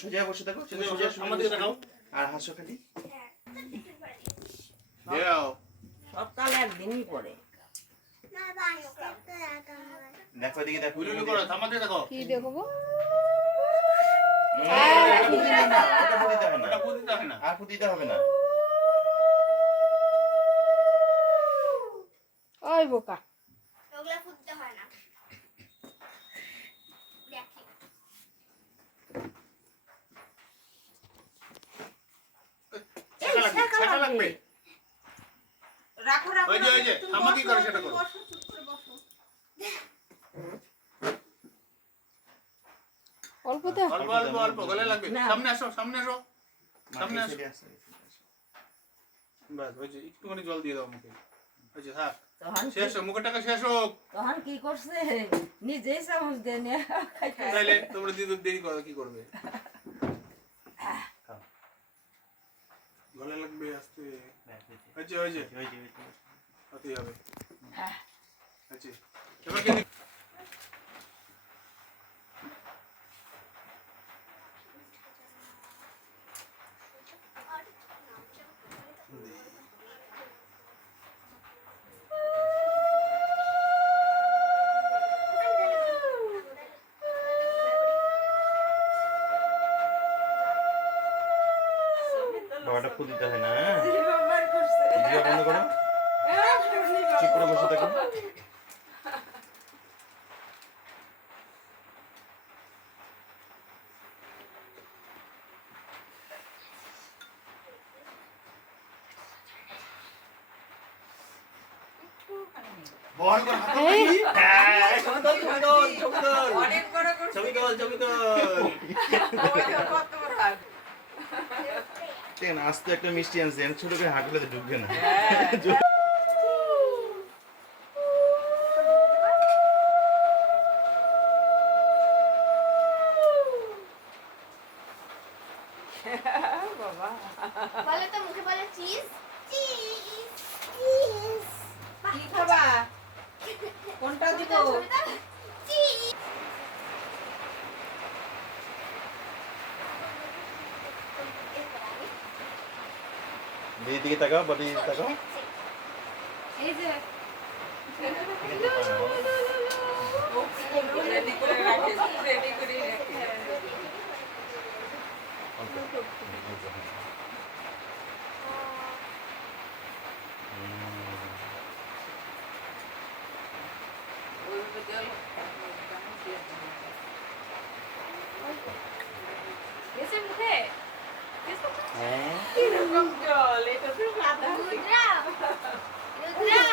সোজা বসে থাকো, সোজা সোজা বসে, আমার দিকে তাকাও। আর হাসো খালি। দেও সপ্তাহে একদিনই পড়ে। দেখো এদিকে দেখো। উলুলু করো, আমার দিকে তাকাও। কি দেখবো? ফুল দিবে না, ওটা ফুল দিতে হবে না। ওটা ফুল দিতে হবে না। আর ফুল দিতে হবে না। ওই বোকা। ওগুলা ফুটতে হয় না। দেখি। ছাকা লাগবে। রাখো রাখো। ওই যে তুমি আমার কি বসো, করে সেটা তুমি করো। বসো, চুপ করে বসো। অল্প দাও। অল্প অল্প অল্প গলে লাগবে। না। সামনে আসো, সামনে আসো। সামনে এই আসো। সাইডে আসো, এই সাইডে আসো। বাস ওই যে একটুখানি জল দিয়ে দাও মুখে। ওই যে থাক। তখন শেষ হোক, মুখের টাকা শেষ হোক। তখন কি করছে? নিজেই চামচ দিয়ে নিয়ে খাইতে। তাইলে তোমরা দিদি দেরি করো, কি করবে? গলে লাগবে আস্তে। ওই যে ওই যে, ওই যে। হতেই হবে। আহ, আচ্ছা এবার কি বাবাটা ফুল দিতে হয় না। জিভে বার করছে। জিভা বন্ধ করো। শুনি চুপ করে বসে থাকো। বল করে হাত এই, হ্যাঁ, ছবি তোল, ছবি তোল, ছবি তোল। অনেক বড় করছে। ছবি তোল, ছবি তোল। ওই যে কত বড় হাত। দেখেন আস্তে একটা মিষ্টি আনছে, ছোট করে হাঁটলে তো ঢুকবে না। বাবা বলে তো মুখে বলে চিজ চিজ চিজ কি খাবা? কোনটা দিব? চিজ দিদির দিকে তাকাও, বড় দিকে তাকাও। এই যে রেডি করে রাখে, রেডি করে রাখে। ওইভাবে দেওয়া গেছে মুখে হ্যাঁ কিরকম জল? এটা তো সাদা। রুদ্রা রুদ্রা